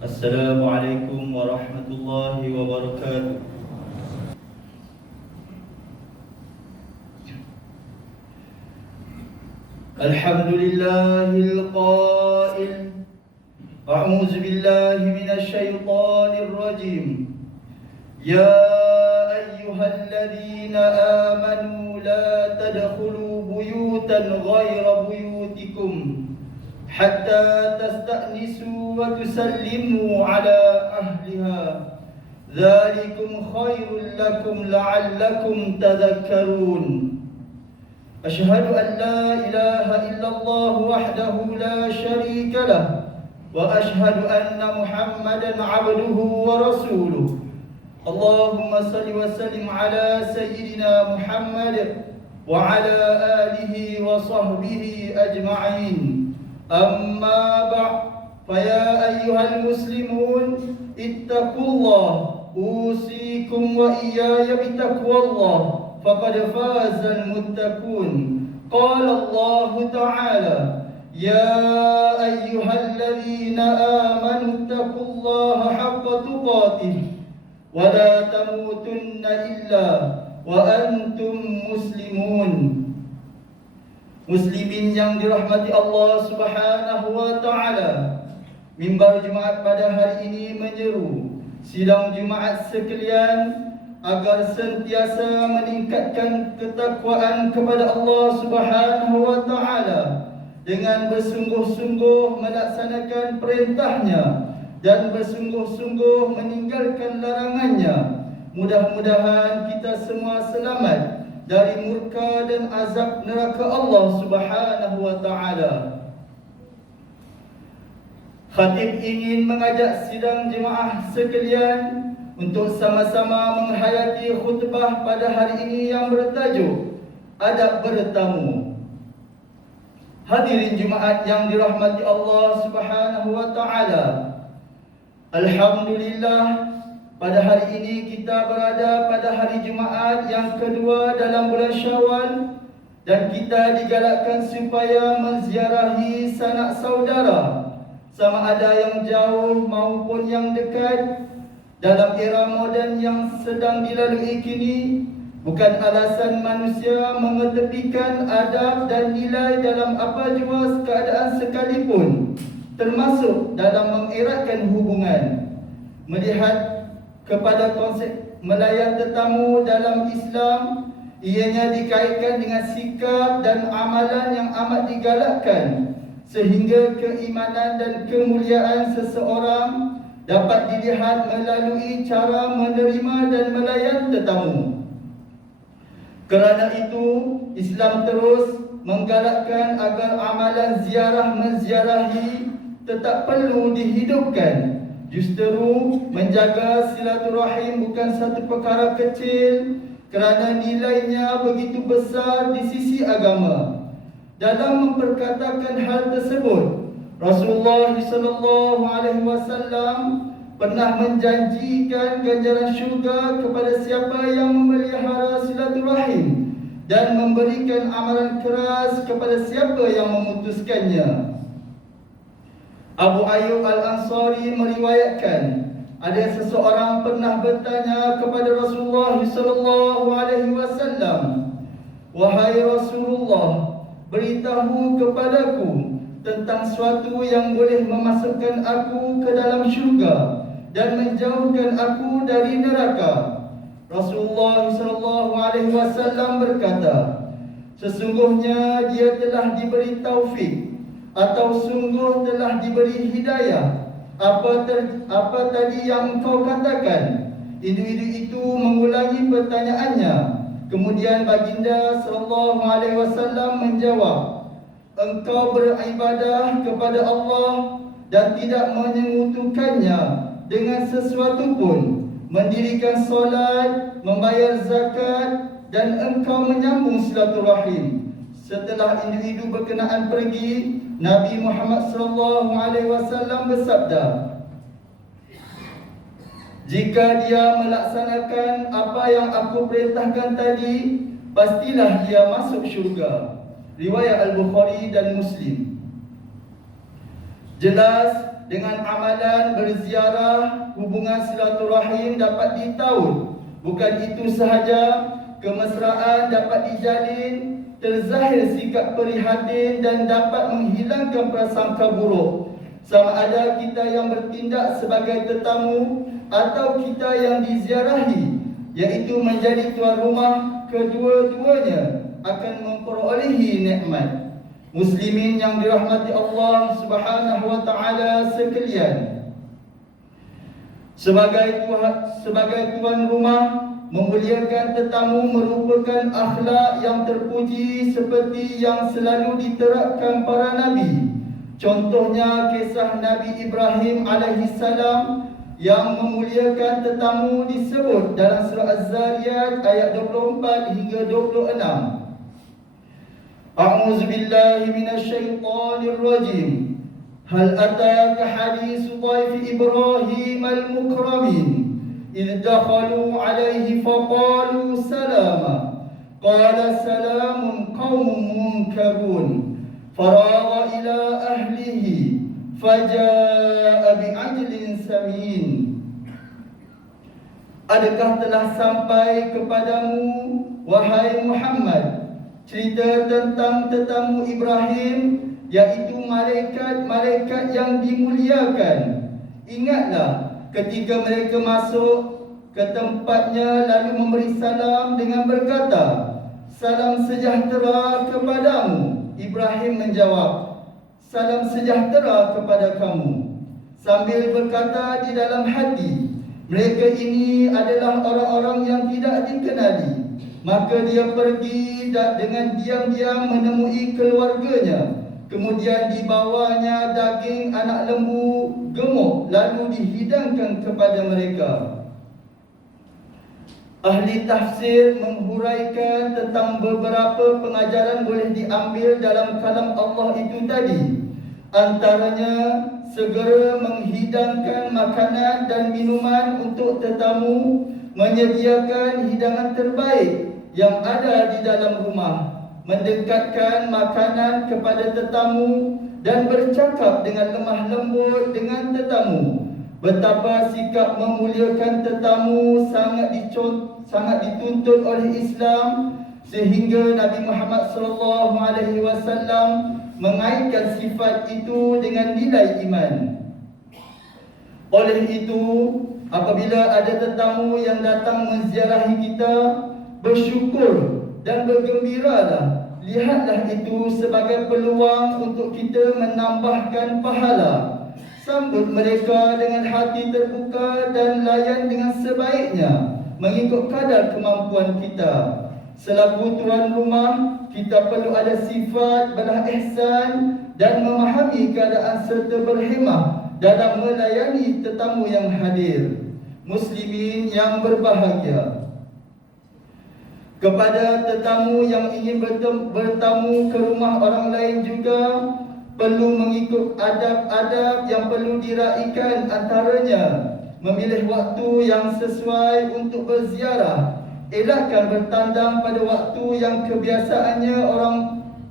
Assalamualaikum warahmatullahi wabarakatuh. Alhamdulillahil qail A'udzu billahi minasy syaithanir rajim. Ya ayyuhalladzina amanu la tadkhulu buyutan ghayra buyutikum hatta tasta'nisu wa tusallimu ala ahliha. Dzalikum khairul lakum la'allakum tadhakkarun. Asyhadu an la ilaha illallah wahdahu la syarika lah wa asyhadu anna Muhammadan 'abduhu wa rasuluh. Allahumma salli wa sallim ala sayyidina Muhammad wa ala alihi wa sahbihi ajma'in. Amma ba'd, faya ayyuhal muslimun ittaqullah, usikum wa iyaya bitaqwallah, faqad fazal muttaqun. Qala Allah ta'ala, ya ayyuhalladzina amanu ittaqullaha haqqa tuqatih wa la tamutunna illa wa antum muslimun. Muslimin yang dirahmati Allah Subhanahu wa taala, mimbar Jumaat pada hari ini menyeru sidang Jumaat sekalian agar sentiasa meningkatkan ketakwaan kepada Allah Subhanahu wa taala dengan bersungguh-sungguh melaksanakan perintahnya dan bersungguh-sungguh meninggalkan larangannya. Mudah-mudahan kita semua selamat dari murka dan azab neraka Allah Subhanahu wa taala. Khatib ingin mengajak sidang jemaah sekalian untuk sama-sama menghayati khutbah pada hari ini yang bertajuk Adab Bertamu. Hadirin Jumaat yang dirahmati Allah Subhanahu wa taala. Alhamdulillah, pada hari ini kita berada pada hari Jumaat yang kedua dalam bulan Syawal, dan kita digalakkan supaya menziarahi sanak saudara, sama ada yang jauh maupun yang dekat. Dalam era moden yang sedang dilalui kini, bukan alasan manusia mengetepikan adab dan nilai dalam apa jua keadaan sekalipun, termasuk dalam mengeratkan hubungan. Melihat kepada konsep melayan tetamu dalam Islam, ianya dikaitkan dengan sikap dan amalan yang amat digalakkan, sehingga keimanan dan kemuliaan seseorang dapat dilihat melalui cara menerima dan melayan tetamu. Kerana itu, Islam terus menggalakkan agar amalan ziarah menziarahi tetap perlu dihidupkan. Justeru menjaga silaturahim bukan satu perkara kecil, kerana nilainya begitu besar di sisi agama. Dalam memperkatakan hal tersebut, Rasulullah SAW pernah menjanjikan ganjaran syurga kepada siapa yang memelihara silaturahim dan memberikan amalan keras kepada siapa yang memutuskannya. Abu Ayyub Al-Ansari meriwayatkan, ada seseorang pernah bertanya kepada Rasulullah SAW, "Wahai Rasulullah, beritahu kepadaku tentang suatu yang boleh memasukkan aku ke dalam syurga dan menjauhkan aku dari neraka." Rasulullah SAW berkata, "Sesungguhnya dia telah diberi taufik atau sungguh telah diberi hidayah. Apa tadi yang engkau katakan?" Individu itu mengulangi pertanyaannya. Kemudian baginda SAW menjawab, "Engkau beribadah kepada Allah dan tidak menyekutukannya dengan sesuatu pun, mendirikan solat, membayar zakat, dan engkau menyambung silaturahim." Setelah individu berkenaan pergi, Nabi Muhammad SAW bersabda, "Jika dia melaksanakan apa yang aku perintahkan tadi, pastilah dia masuk syurga." Riwayat Al-Bukhari dan Muslim. Jelas dengan amalan berziarah, hubungan silaturahim dapat ditaut. Bukan itu sahaja, kemesraan dapat dijalin, terzahir sikap prihatin dan dapat menghilangkan prasangka buruk. Sama ada kita yang bertindak sebagai tetamu atau kita yang diziarahi, iaitu menjadi tuan rumah, kedua-duanya akan memperolehi nikmat. Muslimin yang dirahmati Allah Subhanahu wa taala sekalian, sebagai tuan rumah, memuliakan tetamu merupakan akhlak yang terpuji seperti yang selalu diterapkan para nabi. Contohnya kisah Nabi Ibrahim alaihi salam yang memuliakan tetamu disebut dalam surah Az-Zariyat ayat 24 hingga 26. A'udzu billahi minasyaitonir rajim. Hal ataka haditsu dhaifi Ibrahim al-mukramin idh dakhalu 'alaihi faqalu salama qala salamun qaumun munkarun faragha ila ahlihi faja'a bi'ajlin samin. Adakah telah sampai kepadamu, wahai Muhammad, cerita tentang tetamu Ibrahim, iaitu malaikat-malaikat yang dimuliakan? Ingatlah ketika mereka masuk ke tempatnya lalu memberi salam dengan berkata, "Salam sejahtera kepadamu." Ibrahim menjawab, "Salam sejahtera kepada kamu." Sambil berkata di dalam hati, mereka ini adalah orang-orang yang tidak dikenali. Maka dia pergi dengan diam-diam menemui keluarganya. Kemudian dibawanya daging anak lembu gemuk lalu dihidangkan kepada mereka. Ahli tafsir menghuraikan tentang beberapa pengajaran boleh diambil dalam kalam Allah itu tadi. Antaranya, segera menghidangkan makanan dan minuman untuk tetamu, menyediakan hidangan terbaik yang ada di dalam rumah, mendekatkan makanan kepada tetamu dan bercakap dengan lemah lembut dengan tetamu. Betapa sikap memuliakan tetamu sangat dituntut oleh Islam, sehingga Nabi Muhammad SAW mengaitkan sifat itu dengan nilai iman. Oleh itu, apabila ada tetamu yang datang menziarahi kita, bersyukur dan bergembiralah. Lihatlah itu sebagai peluang untuk kita menambahkan pahala. Sambut mereka dengan hati terbuka dan layan dengan sebaiknya, mengikut kadar kemampuan kita. Selaku tuan rumah, kita perlu ada sifat belah ihsan dan memahami keadaan serta berhemah dalam melayani tetamu yang hadir. Muslimin yang berbahagia, kepada tetamu yang ingin bertamu ke rumah orang lain juga perlu mengikut adab-adab yang perlu diraikan, antaranya memilih waktu yang sesuai untuk berziarah. Elakkan bertandang pada waktu yang kebiasaannya orang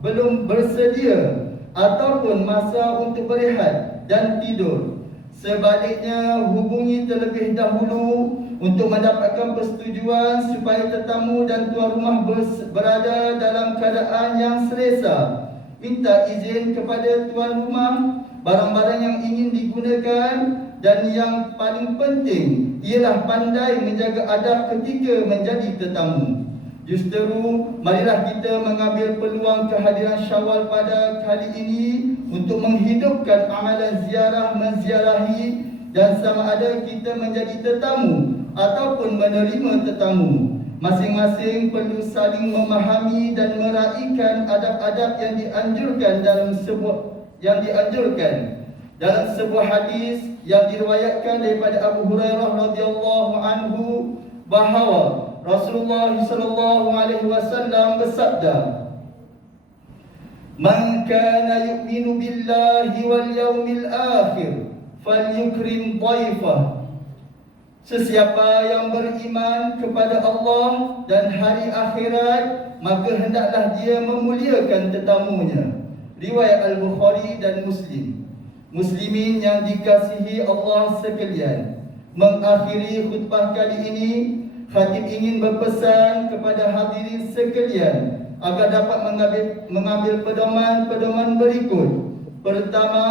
belum bersedia ataupun masa untuk berehat dan tidur. Sebaliknya, hubungi terlebih dahulu untuk mendapatkan persetujuan supaya tetamu dan tuan rumah berada dalam keadaan yang selesa. Minta izin kepada tuan rumah barang-barang yang ingin digunakan, dan yang paling penting ialah pandai menjaga adab ketika menjadi tetamu. Justeru, marilah kita mengambil peluang kehadiran Syawal pada kali ini untuk menghidupkan amalan ziarah menziarahi, dan sama ada kita menjadi tetamu ataupun menerima tetamu, masing-masing perlu saling memahami dan meraihkan adab-adab yang dianjurkan dalam sebuah hadis yang diriwayatkan daripada Abu Hurairah radhiyallahu anhu bahawa Rasulullah sallallahu alaihi wasallam bersabda, "Man kana yu'minu billahi wal yawmil akhir falyukrim dhaifah." Sesiapa yang beriman kepada Allah dan hari akhirat, maka hendaklah dia memuliakan tetamunya. Riwayat Al-Bukhari dan Muslim. Muslimin yang dikasihi Allah sekalian, mengakhiri khutbah kali ini, khatib ingin berpesan kepada hadirin sekalian agar dapat mengambil pedoman-pedoman berikut. Pertama,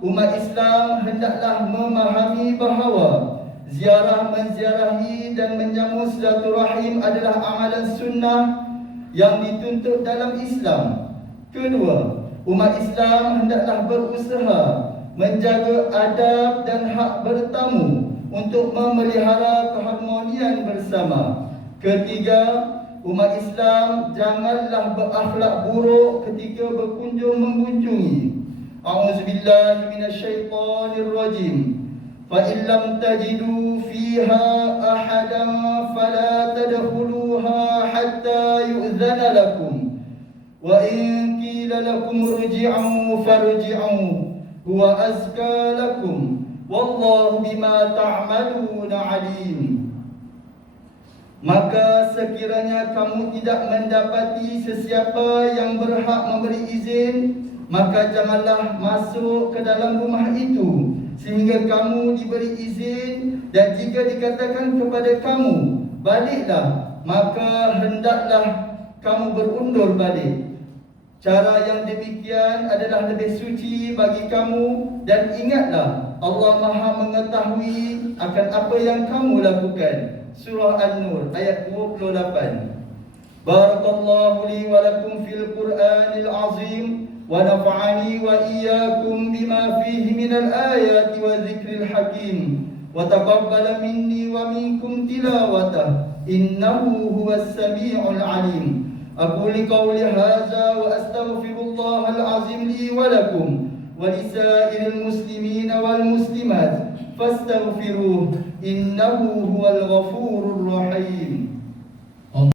umat Islam hendaklah memahami bahawa ziarah, menziarahi dan menyambung silaturahim adalah amalan sunnah yang dituntut dalam Islam. Kedua, umat Islam hendaklah berusaha menjaga adab dan hak bertamu untuk memelihara keharmonian bersama. Ketiga, umat Islam janganlah berakhlak buruk ketika berkunjung mengunjungi. A'udzubillahi minasyaitonirrajim. Fa in lam tajidu fiha ahadan fala tadkhuluha hatta yu'zana lakum. Wa in qila lakum irji'u farji'u huwa azka lakum. Wallahu bima ta'maluna alim. Maka sekiranya kamu tidak mendapati sesiapa yang berhak memberi izin, maka janganlah masuk ke dalam rumah itu sehingga kamu diberi izin. Dan jika dikatakan kepada kamu, baliklah, maka hendaklah kamu berundur balik. Cara yang demikian adalah lebih suci bagi kamu. Dan ingatlah, Allah Maha mengetahui akan apa yang kamu lakukan. Surah An-Nur ayat 28. Barakallahu li wa lakum fil Qur'anil azim wa nafa'ani wa iyyakum bima fihi minal ayati wa dzikril hakim wa taqabbala minni wa minkum tilawatah innahu huwas sami'ul alim. Aqulu qawli hadza wa astaghfirullahal azim li wa lakum wa lisairil muslimina wal muslimat fastaghfiruh innahu huwal ghafurur